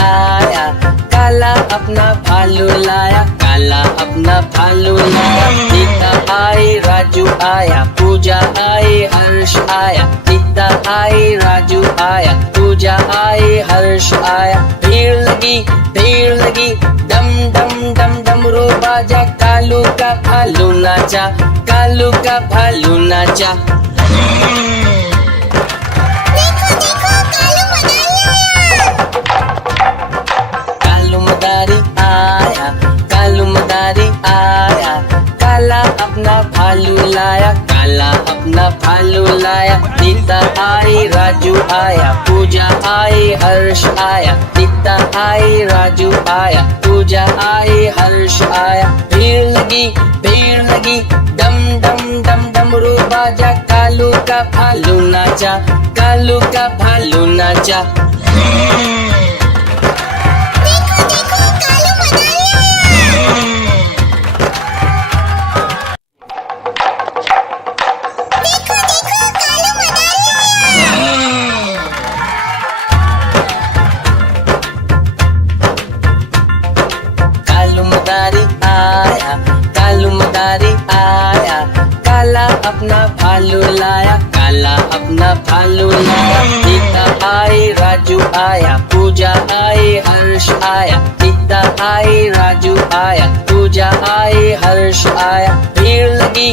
आया, काला अपना भालू लाया, काला अपना भालू लाया। सीता आई, राजू आया, पूजा आई, हर्ष आया। सीता आई, राजू आया, पूजा आई, हर्ष आया। भीड़ लगी, डम डम डम डमरू बाजा। कालू का भालू नाचा, कालू का भालू नाचा। कालू मदारी आया, कालू मदारी आया, काला अपना भालू लाया, काला अपना भालू लाया। सीता आई, राजू आया, पूजा आई, हर्ष आया। सीता आई, राजू आया, पूजा आई, हर्ष आया। भीड़ लगी, डम डम डम डमरू बाजा। कालू का भालू नाचा, कालू का भालू नाचा। कालू मदारी आया, कालू मदारी आया, काला अपना भालू लाया, काला अपना भालू लाया। सीता आई, राजू आया, पूजा आई, हर्ष आया। सीता आई, राजू आया, पूजा आई, हर्ष आया। भीड़ लगी,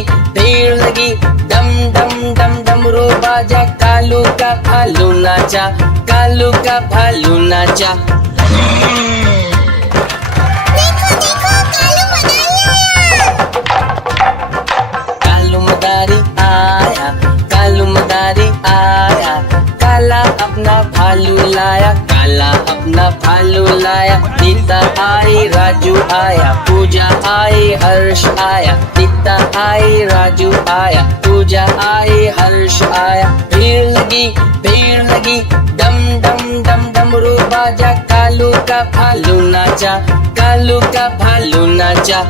डम डम डम डमरू बाजा। कालू का भालू नाचा, कालू का भालू नाचा। कालू मदारी आया, कालू मदारी आया, काला अपना भालू लाया, काला अपना भालू लाया। सीता आई, राजू आया, पूजा आई, हर्ष आया। सीता आई, राजू आया, पूजा आई, हर्ष आया। भीड़ लगी, डम डम डम डमरू बाजा। कालू का भालू नाचा, कालू का भालू नाचा।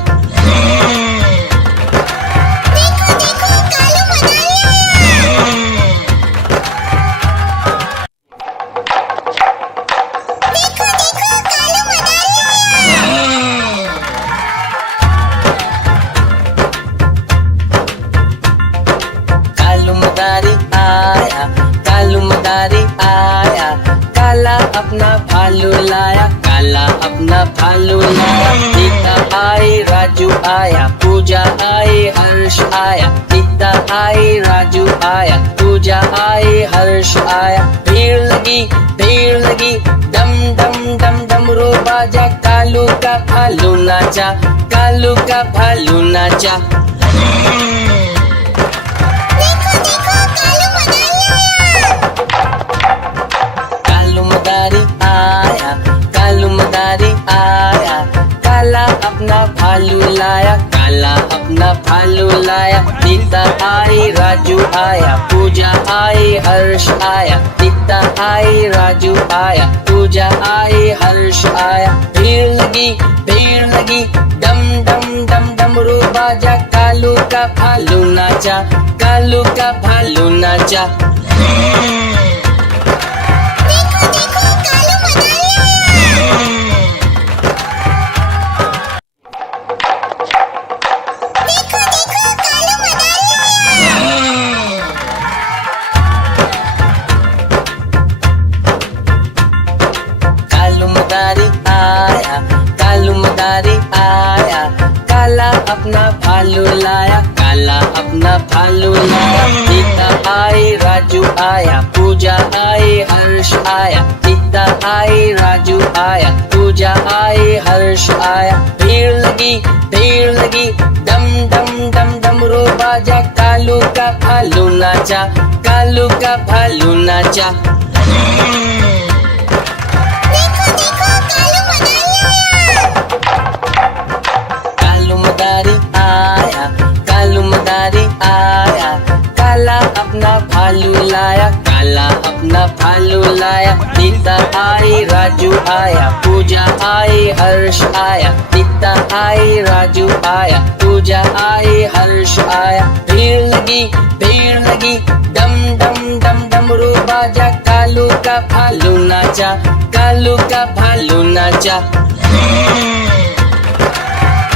कालू मदारी आया, कालू मदारी आया, काला अपना भालू लाया, काला अपना भालू लाया। सीता आई, राजू आया, पूजा आई, हर्ष आया। सीता आई, राजू आया, पूजा आई, हर्ष आया। भीड़ लगी, डम डम डम डमरू बाजा। कालू का भालू नाचा, कालू का भालू नाचा। कालू मदारी आया, कालू मदारी आया, काला अपना भालू लाया, काला अपना भालू लाया। सीता आई, राजू आया, पूजा आई, हर्ष आया। सीता आई, राजू आया, पूजा आई, हर्ष आया। भीड़ लगी, डम डम डम डमरू बाजा। कालू का भालू नाचा, कालू का भालू नाचा। कालू मदारी आया, कालू मदारी आया, काला अपना भालू लाया, काला अपना भालू लाया। सीता आई, राजू आया, पूजा आई, हर्ष आया। सीता आई, राजू आया, पूजा आई, हर्ष आया। भीड़ लगी, डम डम डम डमरू बाजा। कालू का भालू नाचा, कालू का भालू नाचा। कालू मदारी आया, कालू मदारी आया, काला अपना भालू लाया, काला अपना भालू लाया। सीता आई, राजू आया, पूजा आई, हर्ष आया। सीता आई, राजू आया, पूजा आई, हर्ष आया। भीड़ लगी, डम डम डम डम डमरू बाजा, कालू का भालू नाचा, कालू का भालू नाचा।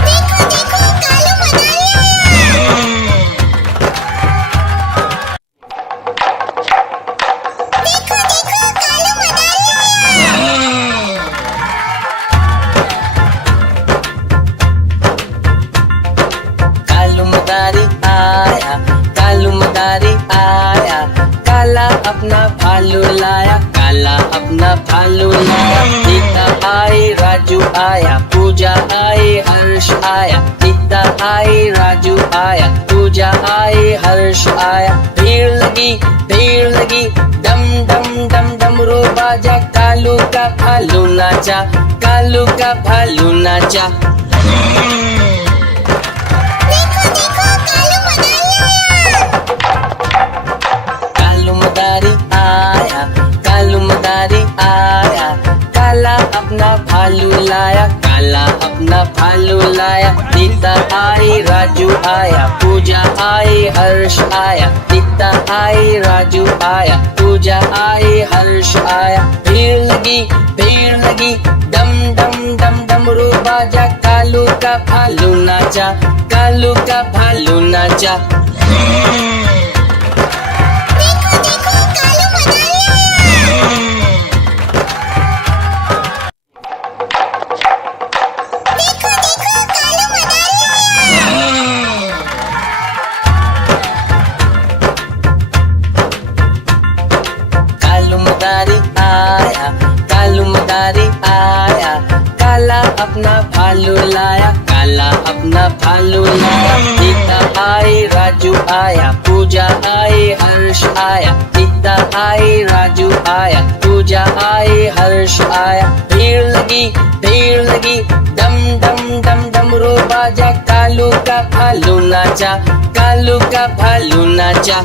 देखो देखो कालू मदारी आया। देखो देखो कालू मदारी आया। कालू मदारी आया, कालू मदारी आया, काला अपना भालू लाया, काला अपना भालू लाया। सीता आई, राजू आया, पूजा आई, हर्ष आया, सीता आई, राजू आया, पूजा आई, हर्ष आया। भीड़ लगी, डम डम डम डमरू बाजा, कालू का भालू नाचा, कालू का भालू नाचा। देखो देखो कालू मदारी आया। कालू मदारी आया, कालू मदारी आया, काला अपना भालू लाया, काला अपना भालू लाया। सीता आई, राजू आया, पूजा आई, हर्ष आया, सीता आई, राजू आया, पूजा आई, हर्ष आया। भीड़ लगी, डम डम डम डमरू बाजा, कालू का भालू नाचा, कालू का भालू नाचा। देखो देखो कालू मदारी आया। देखो देखो कालू मदारी आया। कालू मदारी आया, कालू मदारी आया, काला अपना भालू लाया, काला अपना भालू लाया। सीता आई, राजू आया, पूजा आई, हर्ष आया, सीता आई, राजू आया, पूजा आई, हर्ष आया। भीड़ लगी, डम डम डम डमरू बाजा, कालू का भालू नाचा, कालू का भालू नाचा।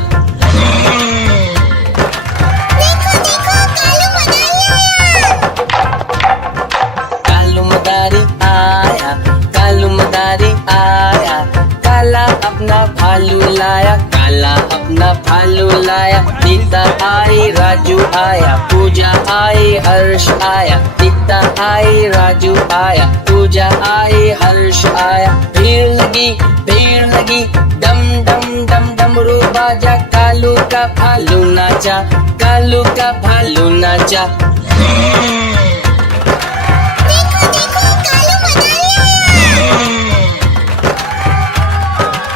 देखो देखो कालू मदारी आया। कालू मदारी आया, काला अपना भालू लाया, काला अपना भालू लाया। सीता आई, राजू आया, पूजा आई, हर्ष आया, सीता आई, राजू आया, पूजा आई, हर्ष आया। भीड़ लगी, डम डम डम डमरू बाजा, कालू का भालू नाचा, कालू का भालू नाचा।